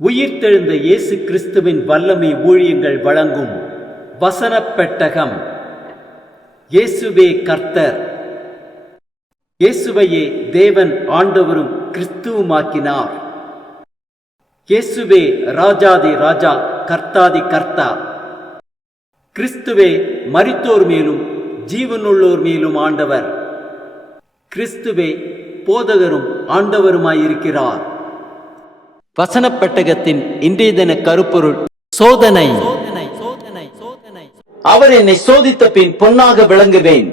உயிர்த்தெழுந்த இயேசு கிறிஸ்துவின் வல்லமை ஊழியங்கள் வழங்கும் வசனப் பெட்டகம். இயேசுவே கர்த்தர். இயேசுவையே தேவன் ஆண்டவரும் கிறிஸ்துவுமாக்கினார். இயேசுவே ராஜாதி ராஜா, கர்த்தாதி கர்த்தா. கிறிஸ்துவே மரித்தோர் மேலும் ஜீவனுள்ளோர் மேலும் ஆண்டவர். கிறிஸ்துவே போதகரும் ஆண்டவருமாயிருக்கிறார். வசனப் பெட்டகத்தின் இன்றைய தின கருப்பொருள் சோதனை. அவர் என்னை சோதித்த பின் பொன்னாக விளங்குவேன்.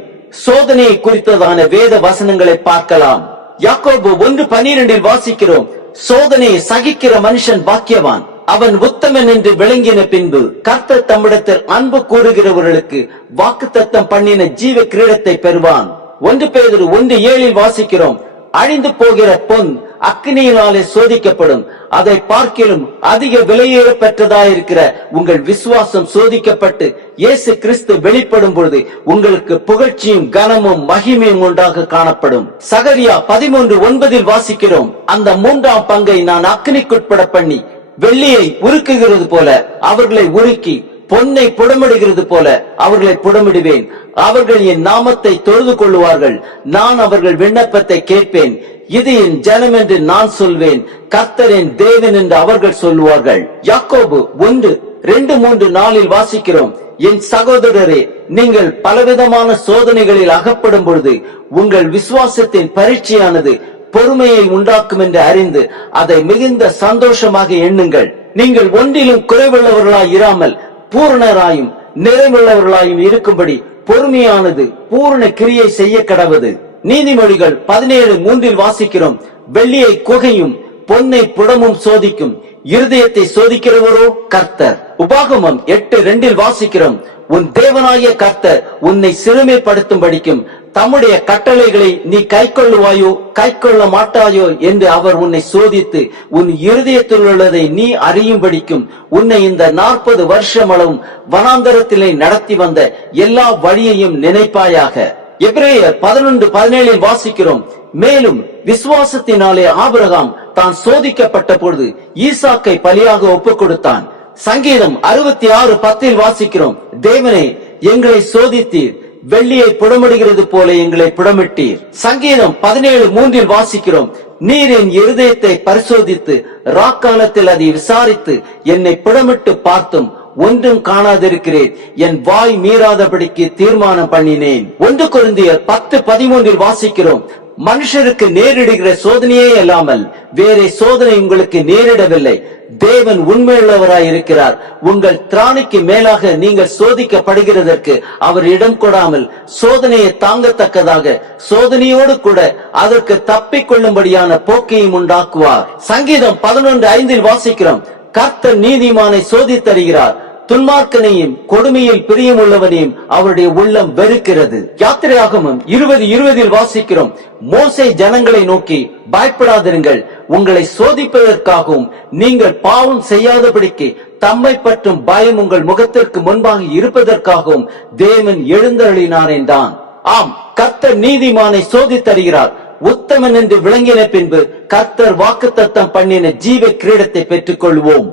சோதனையை குறித்ததான வேத வசனங்களை பார்க்கலாம். யாக்கோபு 1:12 வாசிக்கிறோம், சோதனையை சகிக்கிற மனுஷன் பாக்கியவான், அவன் உத்தமன் என்று விளங்கின பின்பு கர்த்தர் தம்மிடத்தில் அன்பு கூறுகிறவர்களுக்கு வாக்குத்தத்தம் பண்ணின ஜீவ கிரீடத்தை பெறுவான். 1 பேதுரு 1:7 வாசிக்கிறோம், அழிந்து போகிற பொன் அக்னியினாலே சோதிக்கப்படும், அதை பார்க்கிலும் அதிக விலையேற பெற்றதாயிருக்கிற உங்கள் விசுவாசம் சோதிக்கப்பட்டு இயேசு கிறிஸ்து வெளிப்படும் பொழுது உங்களுக்கு புகழ்ச்சியும் கனமும் மகிமையும் உண்டாக காணப்படும். சகரியா 13:9 வாசிக்கிறோம், அந்த 3ஆம் பங்கை நான் அக்னிக்குட்பட பண்ணி வெள்ளியை உருக்குகிறது போல அவர்களை உருக்கி பொன்னை புடமிடுகிறது போல அவர்களை புடமிடுவேன். அவர்கள் என் நாமத்தை தொழுது கொள்ளுவார்கள், நான் அவர்கள் விண்ணப்பத்தை கேட்பேன். இது என் ஜனம் என்று நான் சொல்வேன், கர்த்தர் என் தேவன் என்று அவர்கள் சொல்லுவார்கள். யாக்கோபு 1:2-3-4 வாசிக்கிறோம், என் சகோதரரே, நீங்கள் பலவிதமான சோதனைகளில் அகப்படும் பொழுது உங்கள் விசுவாசத்தின் பரீட்சையானது பொறுமையை உண்டாக்கும் என்று அறிந்து அதை மிகுந்த சந்தோஷமாக எண்ணுங்கள். நீங்கள் ஒன்றிலும் குறைவுள்ளவர்களாய் இராமல் பூரணராயும் நிறைவுள்ளவர்களாயும் இருக்கும்படி பொறுமையானது பூரண கிரியை செய்ய கடவது. நீதிமொழிகள் 17:3 வாசிக்கிறோம், வெள்ளியை குகையும் பொன்னை புடமும் சோதிக்கும், இருதயத்தை சோதிக்கிறவரோ கர்த்தர். உபாகமம் 8:2 வாசிக்கிறோம், உன் தேவனாகிய கர்த்தர் உன்னை சிறுமைப்படுத்தும்படிக்கும் தம்முடைய கட்டளைகளை நீ கைக்கொள்ளுவாயோ கைக்கொள்ள மாட்டாயோ என்று அவர் உன்னை சோதித்து உன் இருதயத்தில் உள்ளதை நீ அறியும்படிக்கும் உன்னை இந்த 40 வருஷமளவும் வனாந்தரத்திலே நடத்தி வந்த எல்லா வழியையும் நினைப்பாயாக. எபிரேயர் 11:17 வாசிக்கிறோம், மேலும் விசுவாசத்தினாலே ஆபிரகாம் தான் சோதிக்கப்பட்ட பொழுது ஈசாக்கை பலியாக ஒப்புக் கொடுத்தான். சங்கீதம் 66:10 வாசிக்கிறோம், தேவனே எங்களை சோதித்தீர், வெள்ளியை புடமிடுகிறது போல எங்களை புடமிட்டீர். சங்கீதம் 17:3 வாசிக்கிறோம், நீர் என் இருதயத்தை பரிசோதித்து ராக்காலத்தில் அதை விசாரித்து என்னை புடமிட்டு பார்த்தும் ஒன்றும் காணாதிருக்கிறேன், என் வாய் மீறாதபடிக்கு தீர்மானம் பண்ணினேன். 1 கொரிந்தியர் 10:13 வாசிக்கிறோம், மனுஷருக்கு நேரிடுகிற சோதனையே அல்லாமல் வேறே சோதனை உங்களுக்கு நேரிடவில்லை, தேவன் உண்மையுள்ளவராய் இருக்கிறார். உங்கள் திராணிக்கு மேலாக நீங்கள் சோதிக்கப்படுகிறதற்கு அவர் இடம் கொடாமல் சோதனையை தாங்கத்தக்கதாக சோதனையோடு கூட அதற்கு தப்பிக்கொள்ளும்படியான போக்கையும் உண்டாக்குவார். சங்கீதம் 11:5 வாசிக்கிறோம், கர்த்தர் நீதிமானை சோதித்தருகிறார், துன்மார்க்கனையும் கொடுமையில் பிரியமுள்ளவனையும் அவருடைய உள்ளம் வெறுக்கிறது. யாத்திரையாகமம் 20:20 வாசிக்கிறோம், மோசே ஜனங்களை நோக்கி, பயப்படாதிருங்கள், உங்களை சோதிப்பதற்காகவும் நீங்கள் பாவம் செய்யாதபடிக்கு தம்மை பற்றும் பயம் உங்கள் முகத்திற்கு முன்பாக இருப்பதற்காகவும் தேவன் எழுந்தருளினார் என்றான். ஆம், கர்த்தர் நீதிமானை சோதித்தருகிறார். உத்தமன் என்று விளங்கின பின்பு கர்த்தர் வாக்குத்தத்தம் பண்ணின ஜீவ கிரீடத்தை பெற்றுக் கொள்வோம்.